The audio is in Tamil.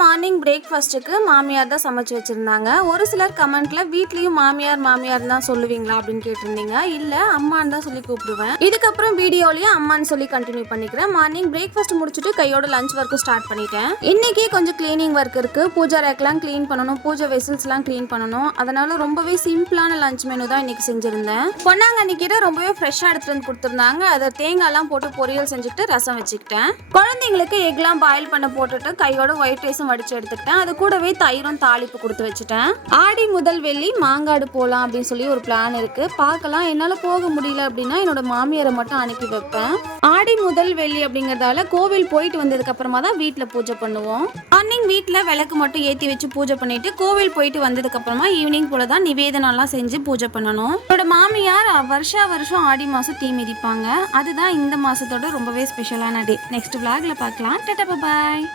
மார்னிங் பிரேக்ஃபாஸ்ட்டுக்கு மாமியார் தான் சமைச்சு வச்சுருந்தாங்க. ஒரு சிலர் கமெண்ட்டில் வீட்லேயும் மாமியார் தான் சொல்லுவீங்களா அப்படின்னு கேட்டிருந்தீங்க. இல்லை, அம்மான்னு தான் சொல்லி கூப்பிடுவேன். இதுக்கப்புறம் வீடியோலையும் அம்மான்னு சொல்லி கண்டினியூ பண்ணிக்கிறேன். மார்னிங் பிரேக்ஃபாஸ்ட் முடிச்சுட்டு கையோட லஞ்ச் ஒர்க்கு ஸ்டார்ட் பண்ணிட்டேன். இன்றைக்கி கொஞ்சம் க்ளீனிங் ஒர்க் இருக்குது. பூஜா ரேக்லாம் க்ளீன் பண்ணணும், பூஜை வெசல்ஸ்லாம் க்ளீன் பண்ணணும். அதனால் ரொம்பவே சிம்பிளான லஞ்ச் மெனு தான் இன்றைக்கி செஞ்சுருந்தேன். பொன்னாங்கண்ணி கீரை ரொம்பவே ஃப்ரெஷ்ஷாக எடுத்துகிட்டு வந்து கொடுத்துருந்தாங்க. அதை தேங்காய்லாம் போட்டு பொரியல் செஞ்சுட்டு ரசம் வச்சுக்கிட்டேன். குழந்தைங்களுக்கு எக்லாம் பாயில் பண்ண போட்டுட்டு கையோட ஒயிட் ரைஸும் வடிச்சு எடுத்துக்கிட்டேன். அது கூடவே தயிரும் தாளிப்பு கொடுத்து வச்சுட்டேன். ஆடி முதல் வெள்ளி மாங்காடு போகலாம் அப்படின்னு சொல்லி ஒரு பிளான் இருக்கு. பார்க்கலாம். என்னால் போக முடியல அப்படின்னா என்னோட மாமியாரை மட்டும் அனுப்பி வைப்பேன். ஆடி முதல் வெள்ளி அப்படிங்கறதால கோவில் போயிட்டு வந்ததுக்கு அப்புறமா தான் வீட்டில் பூஜை பண்ணுவோம். மார்னிங் வீட்டில் விளக்கு மட்டும் ஏற்றி வச்சு பூஜை பண்ணிட்டு கோவில் போயிட்டு வந்ததுக்கு அப்புறமா ஈவினிங் போல தான் நிவேதனம்லாம் செஞ்சு பூஜை பண்ணணும். என்னோட மாமியார் வருஷம் ஆடி மாதம் தீ மிதிப்பாங்க. அதுதான் இந்த மாசத்தோட ரொம்பவே ஸ்பெஷலான டே. நெக்ஸ்ட் vlogல பார்க்கலாம். டாடா, பாய்.